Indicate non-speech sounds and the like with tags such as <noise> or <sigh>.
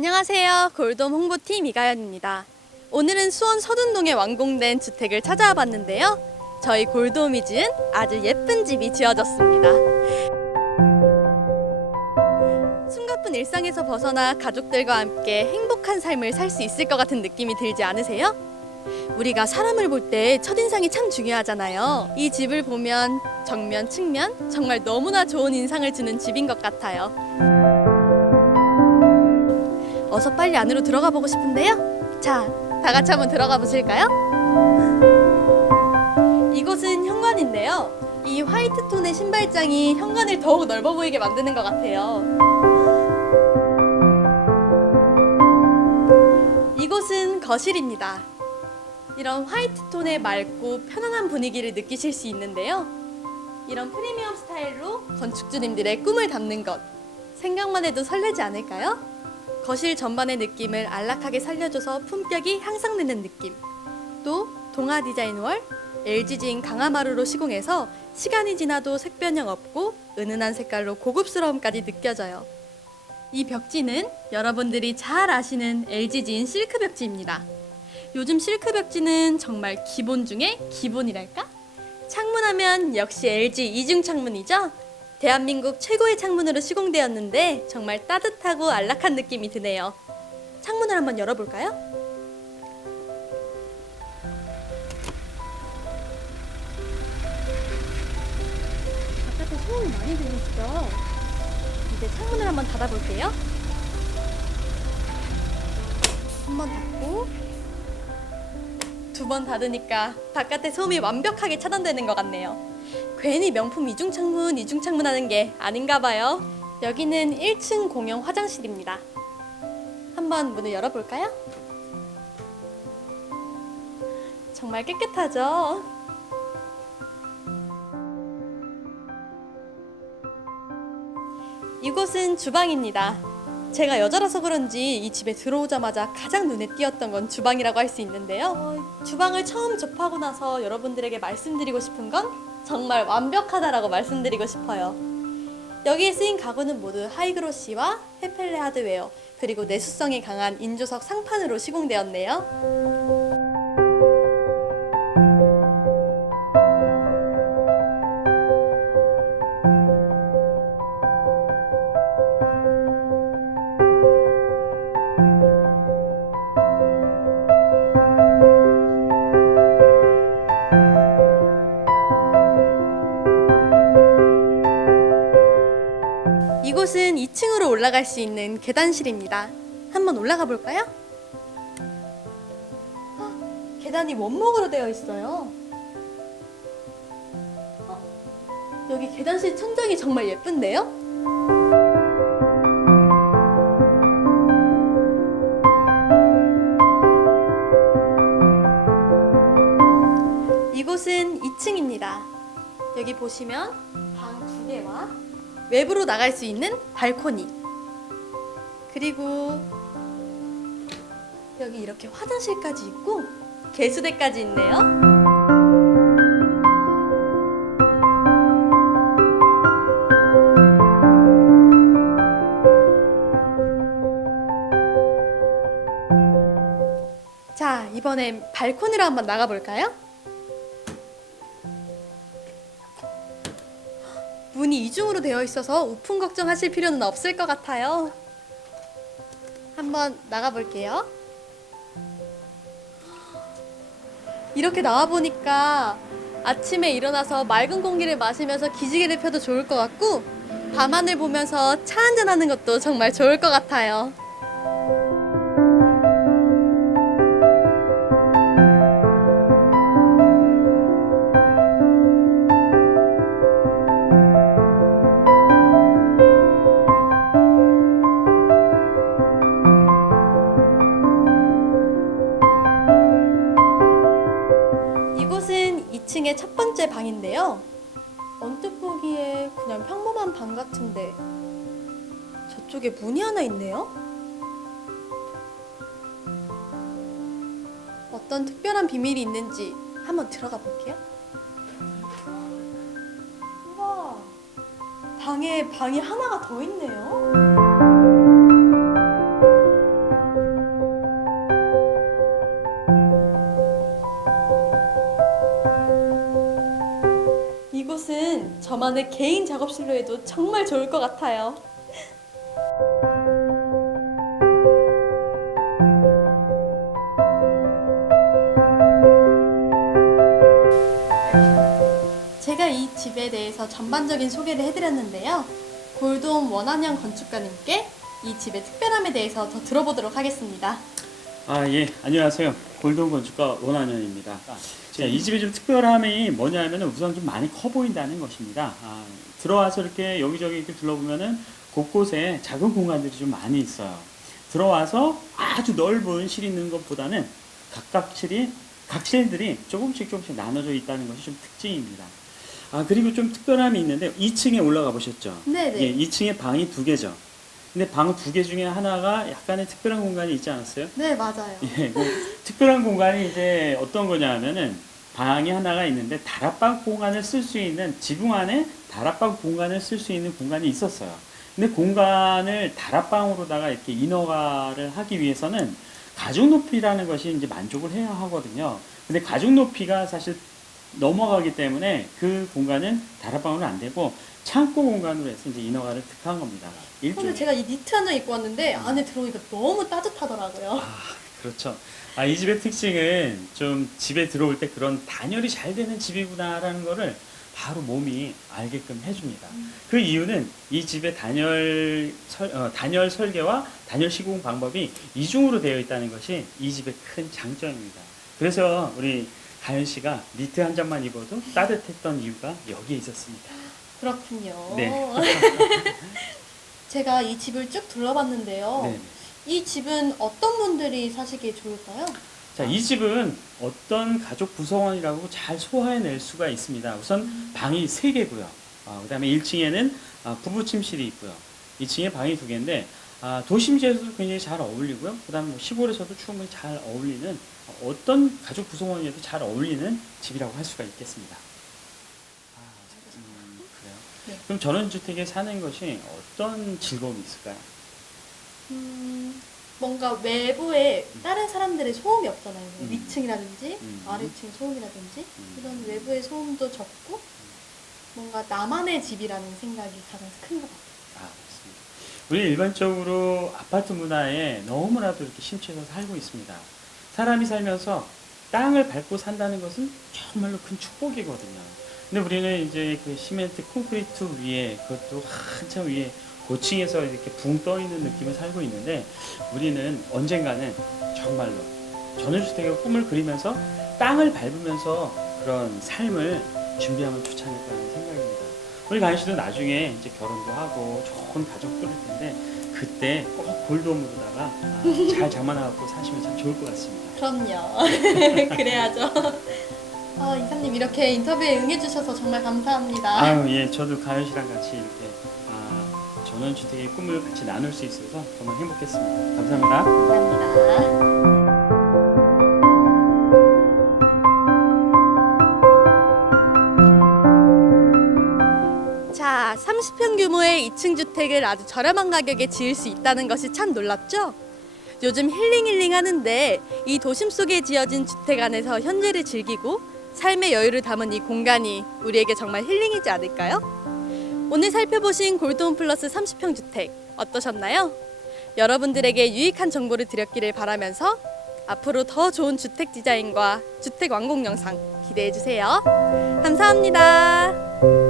안녕하세요. 골돔 홍보팀 이가연입니다. 오늘은 수원 서둔동에 완공된 주택을 찾아와 봤는데요. 저희 골돔이 지은 아주 예쁜 집이 지어졌습니다. 숨가쁜 일상에서 벗어나 가족들과 함께 행복한 삶을 살 수 있을 것 같은 느낌이 들지 않으세요? 우리가 사람을 볼 때 첫인상이 참 중요하잖아요. 이 집을 보면 정면, 측면 정말 너무나 좋은 인상을 주는 집인 것 같아요. 어서 빨리 안으로 들어가 보고 싶은데요. 자, 다 같이 한번 들어가 보실까요? 이곳은 현관인데요. 이 화이트 톤의 신발장이 현관을 더욱 넓어 보이게 만드는 것 같아요. 이곳은 거실입니다. 이런 화이트 톤의 맑고 편안한 분위기를 느끼실 수 있는데요. 이런 프리미엄 스타일로 건축주님들의 꿈을 담는 것 생각만 해도 설레지 않을까요? 거실 전반의 느낌을 안락하게 살려줘서 품격이 향상되는 느낌. 또 동아 디자인 월 LG진 강화마루로 시공해서 시간이 지나도 색변형 없고 은은한 색깔로 고급스러움까지 느껴져요. 이 벽지는 여러분들이 잘 아시는 LG진 실크 벽지입니다. 요즘 실크 벽지는 정말 기본 중에 기본이랄까? 창문하면 역시 LG 이중 창문이죠. 대한민국 최고의 창문으로 시공되었는데 정말 따뜻하고 안락한 느낌이 드네요. 창문을 한번 열어볼까요? 바깥에 소음이 많이 들리시죠? 이제 창문을 한번 닫아볼게요. 한번 닫고 두 번 닫으니까 바깥의 소음이 완벽하게 차단되는 것 같네요. 괜히 명품 이중 창문, 이중 창문 하는 게 아닌가 봐요. 여기는 1층 공용 화장실입니다. 한번 문을 열어볼까요? 정말 깨끗하죠? 이곳은 주방입니다. 제가 여자라서 그런지 이 집에 들어오자마자 가장 눈에 띄었던 건 주방이라고 할 수 있는데요. 어, 주방을 처음 접하고 나서 여러분들에게 말씀드리고 싶은 건 정말 완벽하다라고 말씀드리고 싶어요. 여기에 쓰인 가구는 모두 하이그로시와 페펠레 하드웨어 그리고 내수성이 강한 인조석 상판으로 시공되었네요. 올라갈 수 있는 계단실입니다. 한번 올라가 볼까요? 헉, 계단이 원목으로 되어 있어요. 어, 여기 계단실 천장이 정말 예쁜데요? 이곳은 2층입니다. 여기 보시면 방 두 개와 외부로 나갈 수 있는 발코니 그리고 여기 이렇게 화장실까지 있고 개수대까지 있네요. 자, 이번엔 발코니로 한번 나가 볼까요? 문이 이중으로 되어 있어서 우풍 걱정하실 필요는 없을 것 같아요. 한번 나가 볼게요. 이렇게 나와 보니까 아침에 일어나서 맑은 공기를 마시면서 기지개를 펴도 좋을 것 같고 밤하늘 보면서 차 한잔 하는 것도 정말 좋을 것 같아요. 2층의 첫 번째 방인데요. 언뜻 보기에 그냥 평범한 방 같은데 저쪽에 문이 하나 있네요. 어떤 특별한 비밀이 있는지 한번 들어가 볼게요. 우와, 방에 방이 하나가 더 있네요. 저만의 개인 작업실로 해도 정말 좋을 것 같아요. 제가 이 집에 대해서 전반적인 소개를 해드렸는데요. 골드홈 원한영 건축가님께 이 집의 특별함에 대해서 더 들어보도록 하겠습니다. 아, 예. 안녕하세요. 골든 건축가 원한현입니다. 자, 이 집의 좀 특별함이 뭐냐면 우선 좀 많이 커 보인다는 것입니다. 아, 들어와서 이렇게 여기저기 이렇게 둘러보면은 곳곳에 작은 공간들이 좀 많이 있어요. 들어와서 아주 넓은 실이 있는 것보다는 각각 실이 각 실들이 조금씩 조금씩 나눠져 있다는 것이 좀 특징입니다. 아, 그리고 좀 특별함이 있는데 2층에 올라가 보셨죠? 네네. 예, 2층에 방이 두 개죠. 근데 방 두 개 중에 하나가 약간의 특별한 공간이 있지 않았어요? 네, 맞아요. 예, 그 특별한 공간이 이제 어떤 거냐면은 방이 하나가 있는데 다락방 공간을 쓸 수 있는 지붕 안에 다락방 공간을 쓸 수 있는 공간이 있었어요. 근데 공간을 다락방으로다가 이렇게 인허가를 하기 위해서는 가죽 높이라는 것이 이제 만족을 해야 하거든요. 근데 가죽 높이가 사실 넘어가기 때문에 그 공간은 다락방으로 안 되고 창고 공간으로 해서 이제 인허가를 득한 겁니다. 일종의 제가 이 니트 한 장 입고 왔는데 안에 들어오니까 너무 따뜻하더라고요. 그렇죠. 아, 이 집의 특징은 좀 집에 들어올 때 그런 단열이 잘 되는 집이구나라는 거를 바로 몸이 알게끔 해줍니다. 그 이유는 이 집의 단열, 설, 어, 단열 설계와 단열 시공 방법이 이중으로 되어 있다는 것이 이 집의 큰 장점입니다. 그래서 우리 가연 씨가 니트 한 장만 입어도 따뜻했던 이유가 여기에 있었습니다. 그렇군요. 네. <laughs> 제가 이 집을 쭉 둘러봤는데요. 네. 이 집은 어떤 분들이 사시기에 좋을까요? 자, 이 집은 어떤 가족 구성원이라고 잘 소화해낼 수가 있습니다. 우선 방이 세개고요 아, 그 다음에 1층에는 아, 부부 침실이 있고요. 2층에 방이 두개인데 아, 도심지에서도 굉장히 잘 어울리고요. 그 다음에 뭐 시골에서도 충분히 잘 어울리는 어떤 가족 구성원이어도 잘 어울리는 집이라고 할 수가 있겠습니다. 아, 음? 네. 그럼 전원주택에 사는 것이 어떤 즐거움이 있을까요? 음, 뭔가 외부에 다른 사람들의 소음이 없잖아요. 음. 위층이라든지 음. 아래층 소음이라든지 음. 이런 외부의 소음도 적고 뭔가 나만의 집이라는 생각이 가장 큰 것 같아요. 아, 그렇습니다. 우리 일반적으로 아파트 문화에 너무나도 이렇게 심취해서 살고 있습니다. 사람이 살면서 땅을 밟고 산다는 것은 정말로 큰 축복이거든요. 근데 우리는 이제 그 시멘트 콘크리트 위에 그것도 한참 위에 고층에서 이렇게 붕 떠 있는 느낌을 살고 있는데 우리는 언젠가는 정말로 전원주택의 꿈을 그리면서 땅을 밟으면서 그런 삶을 준비하면 좋지 않을까라는 생각입니다. 우리 가인 씨도 나중에 이제 결혼도 하고 좋은 가족 꾸릴 텐데 그때 꼭 골드홈으로다가 아, 잘 장만하고 사시면 참 좋을 것 같습니다. 그럼요. <laughs> 그래야죠. 아, 이사님 이렇게 인터뷰에 응해주셔서 정말 감사합니다. 아유 예, 저도 가연 씨랑 같이 이렇게 아, 전원주택의 꿈을 같이 나눌 수 있어서 정말 행복했습니다. 감사합니다. 감사합니다. 자, 30평 규모의 2층 주택을 아주 저렴한 가격에 지을 수 있다는 것이 참 놀랍죠? 요즘 힐링 힐링 하는데 이 도심 속에 지어진 주택 안에서 현재를 즐기고 삶의 여유를 담은 이 공간이 우리에게 정말 힐링이지 않을까요? 오늘 살펴보신 골드홈 플러스 30평 주택 어떠셨나요? 여러분들에게 유익한 정보를 드렸기를 바라면서 앞으로 더 좋은 주택 디자인과 주택 완공 영상 기대해 주세요. 감사합니다.